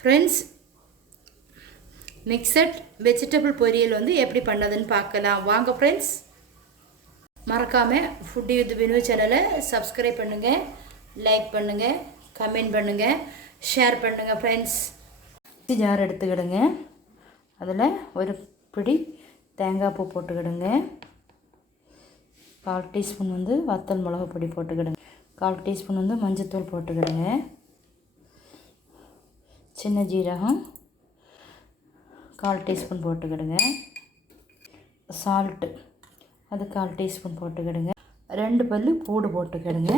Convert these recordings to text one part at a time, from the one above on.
Friends, mixed vegetable பொரியல் வந்து எப்படி பண்ணதுன்னு பார்க்கலாம் வாங்க ஃப்ரெண்ட்ஸ். மறக்காமல் ஃபுட்டி வித் பினு சேனலை சப்ஸ்கிரைப் பண்ணுங்கள், லைக் பண்ணுங்கள், கமெண்ட் பண்ணுங்கள், ஷேர் பண்ணுங்கள் ஃப்ரெண்ட்ஸ். ஜார் எடுத்துக்கிடுங்க. அதில் ஒரு பிடி தேங்காய் பூ போட்டுக்கிடுங்க. 1/4 டீஸ்பூன் வந்து வத்தல் மிளகு பொடி போட்டுக்கிடுங்க. 1/4 டீஸ்பூன் வந்து மஞ்சத்தூள் போட்டுக்கிடுங்க. சின்ன ஜீரகம் 1/4 டீஸ்பூன் போட்டுக்கிடுங்க. சால்ட்டு அது 1/4 டீஸ்பூன் போட்டுக்கிடுங்க. 2 பல்லு பூடு போட்டுக்கிடுங்க.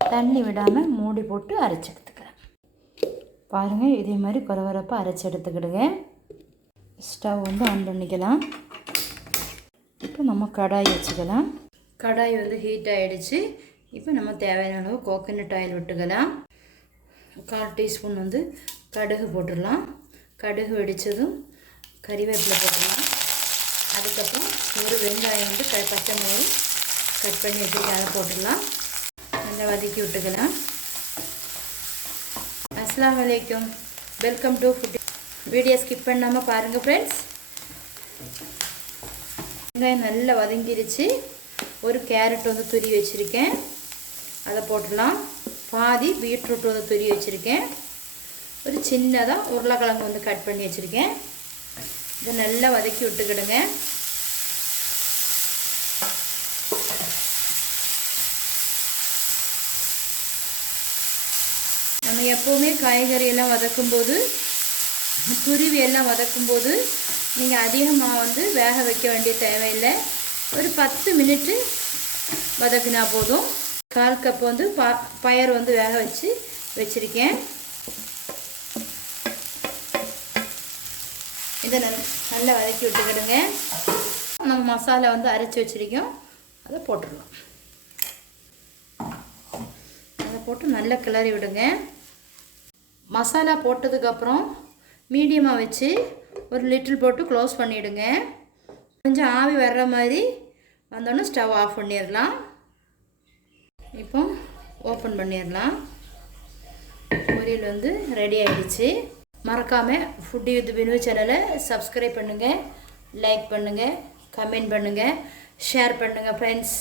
தண்ணி விடாமல் மூடி போட்டு அரைச்சி எடுத்துக்கிறேன். பாருங்கள், இதே மாதிரி குறவரப்பாக அரைச்சி எடுத்துக்கிடுங்க. ஸ்டவ் வந்து ஆன் பண்ணிக்கலாம். இப்போ நம்ம கடாய் வச்சுக்கலாம். கடாய் வந்து ஹீட் ஆகிடுச்சு. இப்போ நம்ம தேவையான அளவு கோகோனட் ஆயில் விட்டுக்கலாம். 1/4 டீஸ்பூன் வந்து கடுகு போட்டுடலாம். கடுகு வெடித்ததும் கறிவேப்பிலை போட்டுடலாம். அதுக்கப்புறம் ஒரு வெங்காயம் வந்து பச்சை மிளகு கட் பண்ணி வச்சுருக்கேன், அதை போட்டுடலாம். நல்லா வதக்கி விட்டுக்கலாம். அஸ்ஸலாமு அலைக்கும், welcome to food. Video skip பண்ணாமல் பாருங்கள் ஃப்ரெண்ட்ஸ். வெங்காயம் நல்லா வதங்கிருச்சு. ஒரு கேரட் வந்து துருவி வச்சுருக்கேன், அதை போட்டுடலாம். பாதி பீட்ரூட் வந்து துருவி வச்சுருக்கேன். ஒரு சின்னதாக உருளைக்கிழங்கு வந்து கட் பண்ணி வச்சுருக்கேன். இதை நல்லா வதக்கி விட்டுக்கிடுங்க. நம்ம எப்போவுமே காய்கறியெல்லாம் வதக்கும்போது, துருவி எல்லாம் வதக்கும்போது நீங்கள் அதிகமாக வந்து வேக வைக்க வேண்டிய தேவையில்லை. ஒரு 10 மினிட்டு வதக்குனா போதும். 1/4 கப் வந்து பயறு வந்து வேக வச்சுருக்கேன். இதை நல்லா வதக்கி விட்டுக்கிடுங்க. நம்ம மசாலா வந்து அரைச்சி வச்சுருக்கோம், அதை போட்டுடலாம். அதை போட்டு நல்லா கிளறி விடுங்க. மசாலா போட்டதுக்கப்புறம் மீடியமாக வச்சு ஒரு லிட்டில் போட்டு க்ளோஸ் பண்ணிவிடுங்க. கொஞ்சம் ஆவி வர்ற மாதிரி வந்தோடனே ஸ்டவ் ஆஃப் பண்ணிடலாம். இப்போ ஓப்பன் பண்ணிடலாம். பொரியல் வந்து ரெடி ஆகிடுச்சு. மறக்காமல் ஃபுட்டி வித் பினு சேனலை சப்ஸ்கிரைப் பண்ணுங்கள், லைக் பண்ணுங்கள், கமெண்ட் பண்ணுங்கள், ஷேர் பண்ணுங்கள் ஃப்ரெண்ட்ஸ்.